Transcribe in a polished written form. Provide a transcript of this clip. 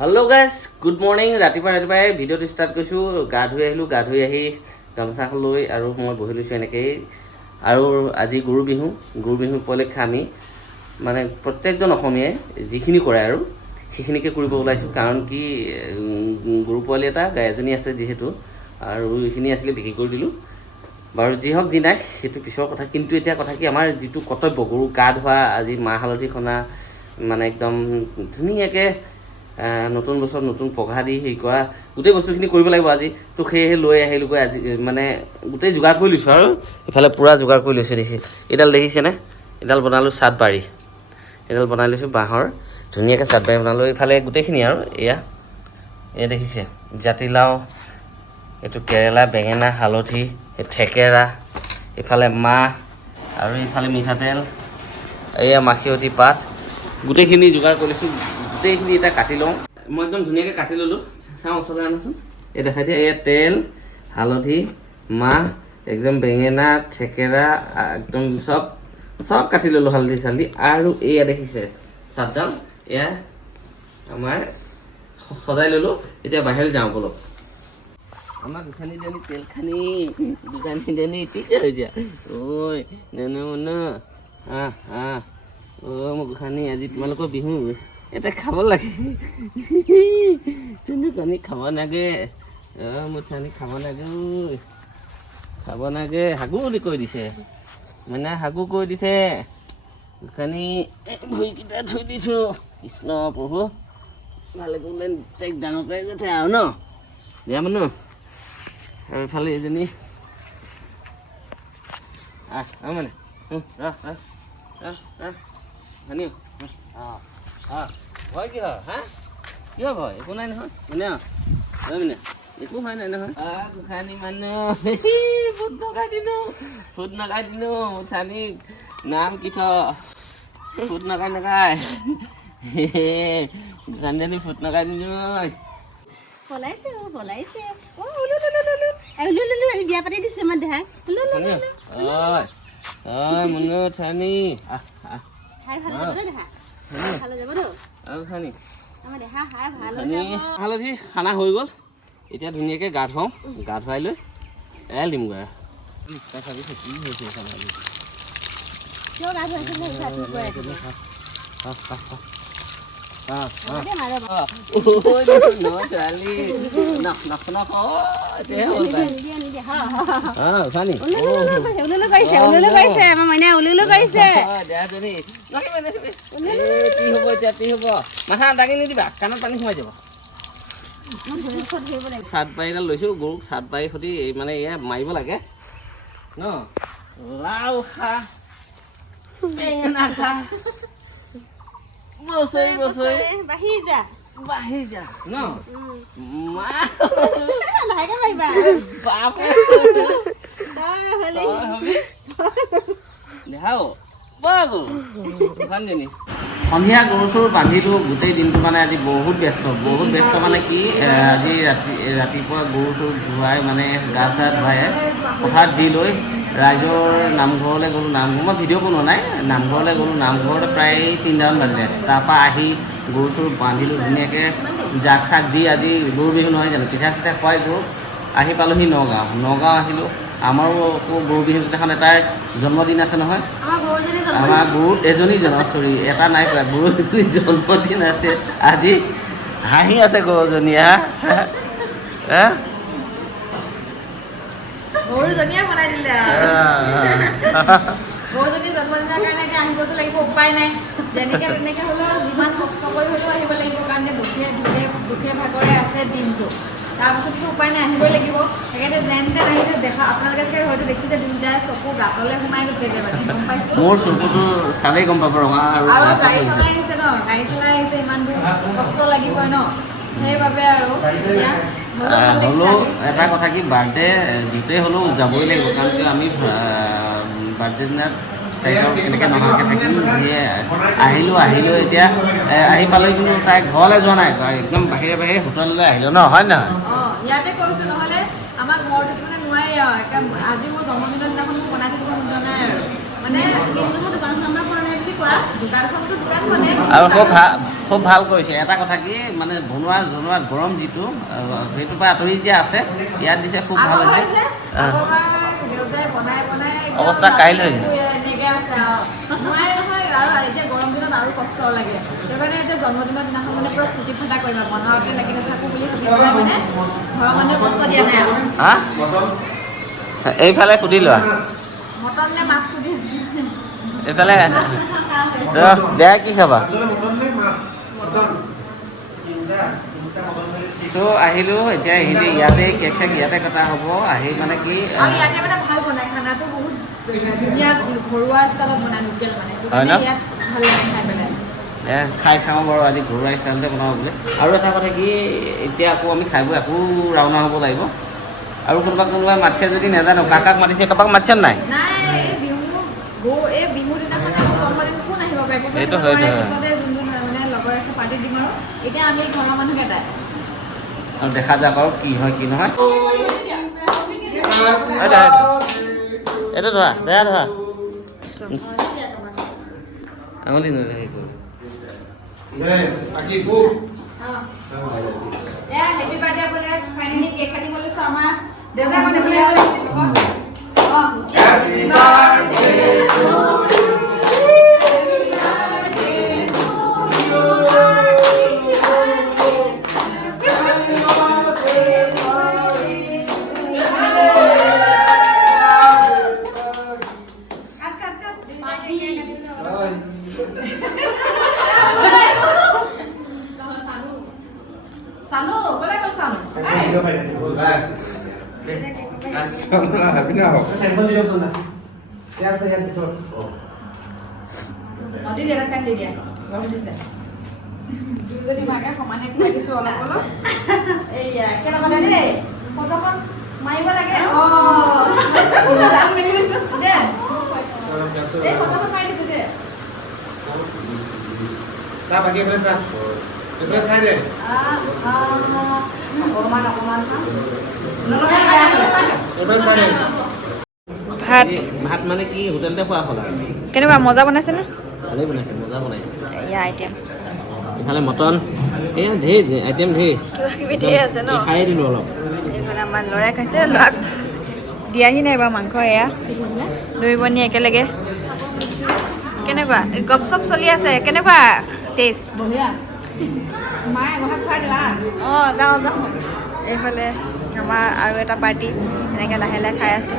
Hello' guys good morning ৰাতিপুৱাই ভিডিঅ'টো start কৰিছোঁ গা ধুই আহিলোঁ গা ধুই আহি গামোচা লৈ আৰু মই বহি লৈছোঁ এনেকৈয়ে আৰু আজি গৰু বিহু উপলক্ষে আমি মানে প্ৰত্যেকজন অসমীয়াই যিখিনি কৰে আৰু সেইখিনিকে কৰিব ওলাইছোঁ কাৰণ কি গৰু পোৱালি এটা গাই এজনী আছে যিহেতু আৰু এইখিনি আছিলে বিক্ৰী কৰি দিলোঁ বাৰু যি হওক যি নাই সেইটো পিছৰ কথা কিন্তু এতিয়া কথা কি আমাৰ যিটো কৰ্তব্য গৰু গা ধোৱা আজি মাহ হালধি সনা মানে একদম ধুনীয়াকৈ নতুন বছৰ নতুন পঘা দি হেৰি কৰা গোটেই বস্তুখিনি কৰিব লাগিব আজি তো সেয়েহে লৈ আহিলোঁগৈ আজি মানে গোটেই যোগাৰ কৰি লৈছোঁ আৰু ইফালে পূৰা যোগাৰ কৰি লৈছোঁ দেখিছে এইডাল দেখিছেনে এইডাল বনালোঁ চাট বাৰী এইডাল বনাই লৈছোঁ বাঁহৰ ধুনীয়াকৈ চাট বাৰী বনালোঁ এইফালে গোটেইখিনি আৰু এয়া দেখিছে জাতিলাও এইটো কেৰেলা বেঙেনা হালধি থেকেৰা এইফালে মাহ আৰু এইফালে মিঠাতেল এয়া মাখিয়তী পাত গোটেইখিনি যোগাৰ কৰিছোঁ গোটেইখিনি এতিয়া কাটি লওঁ মই একদম ধুনীয়াকৈ কাটি ল'লোঁ চাওঁ ওচৰলৈ আনাচোন এই দেখাই দিয়া এয়া তেল হালধি মাহ একদম বেঙেনা থেকেৰা একদম চব কাটি ল'লোঁ হালধি চালধি আৰু এয়া দেখিছে চাটডাল এয়া আমাৰ সজাই ল'লোঁ এতিয়া বাহিৰলৈ যাওঁ বলক আমাৰ গোসানী জানি তেল খানি গোসানী জানি ঠিক হৈ যা ঐ ন মোৰ গোসানী আজি তোমালোকৰ বিহু এটা খাব লাগে তুমি পানী খাব লাগে মোৰ চানী খাব লাগে হাগু বুলি কৈ দিছে মানে হাগু কৈ দিছে গোসানী ভৰিকেইটা থৈ দিছোঁ কৃষ্ণ প্ৰভু ভালে কৰিলে তাইক ডাঙৰকৈ যাতে আৰু ন দিয়া মানুহ আৰু এইফালে এজনী মানে ভানি ভয় কি হয় হা কিয় ভয় একো নাই নহয় মানে মানে একো হয় নাই নহয় গোসানী মানুহ ফুট নগাই দিলোঁ গোসানী নাম কি ফুট নগাই গোসানীজনী ফুট নগাই দিলোঁ বিয়া পাতি দিছে আমাৰ দেহাই মুনু থানি হালধি খানা হৈ গ'ল এতিয়া ধুনীয়াকৈ গা ধুৱাওঁ গা ধুৱাই লৈ এৰাল দিমগৈ মাথা দাঙি নিদিবা কাণত পানী সোমাই যাব চাট বাৰীডাল লৈছোঁ গৰুক চাট বাৰীৰ সৈতে মানে এয়া মাৰিব লাগে ন লাও খা বেঙেনা খা বছৰি বাঢ়ি যা ন সন্ধিয়া গৰু চৰু বান্ধিলোঁ গোটেই দিনটো মানে আজি বহুত ব্যস্ত মানে কি আজি ৰাতিপুৱা গৰু চৰু ধুৱাই মানে গা চা ধুৱাই পথাৰত দি লৈ ৰাইজৰ নামঘৰলৈ গ'লোঁ মই ভিডিঅ' বনোৱা নাই নামঘৰলৈ গ'লোঁ নামঘৰতে প্ৰায় 3টামান বাজিলে তাৰপৰা আহি গৰু চৰু বান্ধিলোঁ ধুনীয়াকৈ জাক চাক দি আজি গৰু বিহু নহয় জানো পিঠা চিঠা খুৱাই গৰুক আহি পালোঁহি নগাঁও আহিলোঁ আমাৰো আকৌ গৰু বিহু দিনাখন এটাৰ জন্মদিন আছে নহয় আমাৰ গৰু এজনী এটা নাই কোৱা গৰু এজনী জন্মদিন আছে আজি হাঁহি আছে গৰুজনী গৰুজনীয়ে বনাই দিলে গৰুজনী জন্মদিনৰ কাৰণে এতিয়া আহিবতো লাগিব উপায় নাই যেনেকৈ তেনেকৈ হ'লেও যিমান কষ্ট কৰি হ'লেও আহিব লাগিব কাৰণে দুখীয়া ভাগৰে আছে দিনটো তাৰপিছততো উপায় নাই আহিবই লাগিব সেইকাৰণে যেন তেন আহিছে দেখা আপোনালোকে চাগে হয়তো দেখিছে দুইটাই চকু গাঁতলৈ সোমাই গৈছেগৈ মানে গম পাইছোঁ মোৰ চকুটো চালেই গম পাব ৰঙা আৰু গাড়ী চলাই আহিছে ইমান দূৰ কষ্ট লাগিবই ন সেইবাবে আৰু এতিয়া হ'লেও এটা কথা কি বাৰ্থডে যিটোৱে হ'লেও যাবই লাগিব কাৰণ কিয় আমি বাৰ্থডে দিনা তাইক কেনেকৈ নোহোৱাকৈ থাকিম আহিলোঁ এতিয়া আহি পালেও কিন্তু তাই ঘৰলৈ যোৱা নাই একদম বাহিৰে হোটেললৈ আহিলোঁ ন হয় নহয় ইয়াতে কৈছোঁ নহ'লে আমাৰ ঘৰটোত মানে নোৱাৰি আৰু আজি মোৰ জন্মদিনৰ দিনাখন মোক বনাই থাকিব মন যোৱা নাই আৰু মানে কিন্তু মোৰ দোকানখন আমাৰ পৰা নাই বুলি খোৱা দোকানখনতো দোকানখনে আৰু খুব ভাল কৰিছে। এটা কথা কি মানে বনোৱাত গৰম যিটো সেইটোৰ পৰা আঁতৰি যে আছে ইয়াত দিছে খুব ভাল হৈছে। দেউতাই বনাই অৱস্থা কাইল হৈ যায়। এনেকৈ আছে নোৱাৰে নহয় আৰু এতিয়া গৰম দিনত আৰু কষ্ট লাগে। সেইটো কাৰণে এতিয়া জন্মদিনৰ দিনাখন মানে পুৰা ফূৰ্তি ফাৰ্তা কৰিবা বনাওঁতে লাগি নাথাকোঁ বুলি ভাবি পেলাই মানে ঘৰৰ মানুহে কষ্ট দিয়া নাই আৰু। হা এইফালে সুধি লোৱা মটন নে মাছ সুধি আছে এইফালে বেয়া কি খাবা? তো আহিলোঁ এতিয়া ইয়াতে কেক চেক ইয়াতে কটা হ'ব। আহি মানে কি আৰু ইয়াতে মানে ভাল বনায় খানাটো বহুত ধুনীয়া ঘৰুৱা ষ্টাইলত বনায় লোকেল মানে হয় ন? ইয়াত ভাল লাগে খাই পেলাই। খাই চাওঁ বাৰু আজি ঘৰুৱা ষ্টাইলতে বনাওঁ বোলে। আৰু এটা কথা কি এতিয়া আকৌ আমি খাই বৈ আকৌ ৰাওনা হ'ব লাগিব। আৰু কোনোবাই মাতিছে যদি নাজানো কাকাক মাতিছে কাৰোবাক মাতিছে নাই? এই বিহুৰ দিনাখন আকৌ জন্মদিন কোন আহিব পাৰে সেইটো পিছতে যোনজন মানে লগৰ আছে পাৰ্টি দিম আৰু এতিয়া আমি ঘৰৰ মানুহকেইটাই আৰু দেখা যাওক আৰু কি হয় কি নহয়। এইটো ধৰা বেয়া ধৰা আঙুলি নধৰা হেৰি কৰোঁ। হেপী বাৰ্থডে বোলে ফাইনেলি কেক কাটিব লৈছোঁ আমাৰ দেউতাই মানে বোলে Sanu, boleh kalau Sanu? Nanti dia akan dia. Baru bisa. Dulu di makan kemana lagi soal apa? Iya, kita mana deh? Foto kan main lagi. Oh, udah main itu deh. Foto kan main itu deh. Sa pagi berasa. Berasa deh. Oman sa. Berasa deh. ভাত ভাত মানে কি হোটেলতে খোৱা হ'ল আৰু কেনেকুৱা মজা বনাইছে নে? ভালেই বনাইছে মজা বনাইছে। এয়া আইটেম ইফালে মটন এয়া ঢেৰ আইটেম ঢেৰ কিবা কিবি ধেৰ আছে ন। খাই দিলোঁ অলপ। এইফালে আমাৰ ল'ৰাই খাইছে, ল'ৰাক দিয়াহি নাই বাৰু মাংস। এয়া দুই ভনী একেলগে কেনেকুৱা গপ চপ চলি আছে, কেনেকুৱা test? Boleh. Main, makan pada. অঁ যাওঁ এইফালে আমাৰ আৰু এটা পাৰ্টি এনেকৈ লাহে লাহে খাই আছে।